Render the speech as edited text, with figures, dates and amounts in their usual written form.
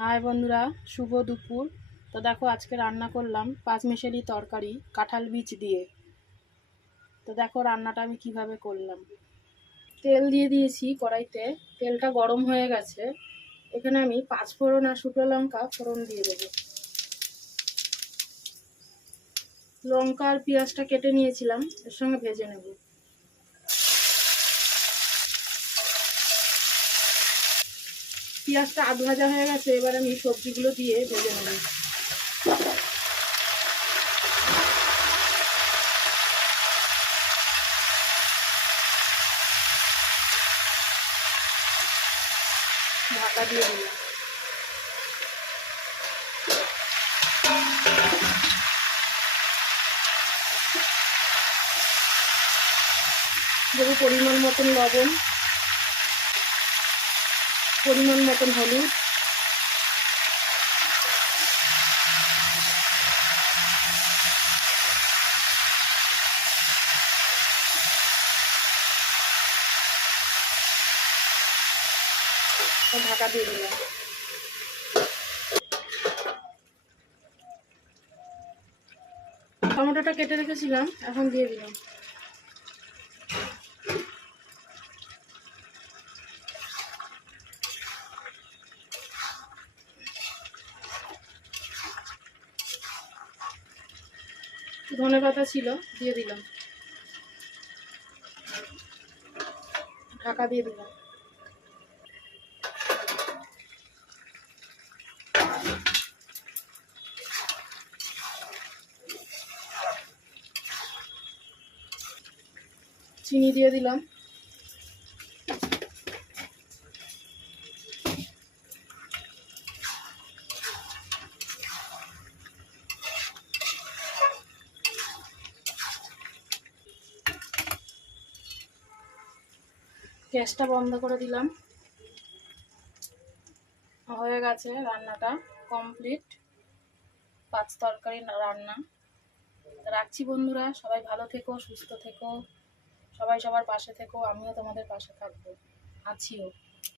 High বন্ধুরা, শুভ দুপুর। তো দেখো আজকে রান্না করলাম পাঁচমিশালি তরকারি কাঁঠাল বীজ দিয়ে। তো দেখো রান্নাটা আমি কিভাবে করলাম। তেল দিয়ে দিয়েছি কড়াইতে, তেলটা গরম হয়ে গেছে। এখানে আমি পাঁচফোড়ন আর শুকনো লঙ্কা ফোড়ন দিয়ে দেবো। লঙ্কা আর পেঁয়াজটা কেটে নিয়েছিলাম, এর সঙ্গে ভেজে নেব। পেঁয়াজটা আধ ভাজা হয়ে গেছে, এবার আমি সবজিগুলো দিয়ে ভেজে নেব। ঢাকা দিয়ে দিলাম। দেবো পরিমাণ মতন লবণ, পরিমাণ মতন হলুদ, ঢাকা দিয়ে দিলাম। টমেটোটা কেটে রেখেছিলাম, এখন দিয়ে দিলাম। ধনেপাতা ছিল, দিয়ে দিলাম। ঢাকা দিয়ে দিলাম। চিনি দিয়ে দিলাম। গ্যাসটা বন্ধ করে দিলাম। হয়ে গেছে রান্নাটা কমপ্লিট। পাঁচ তরকারি রান্না। রাখছি বন্ধুরা, সবাই ভালো থেকো, সুস্থ থেকো, সবাই সবার পাশে থেকো। আমিও তোমাদের পাশে থাকবো, আছিও।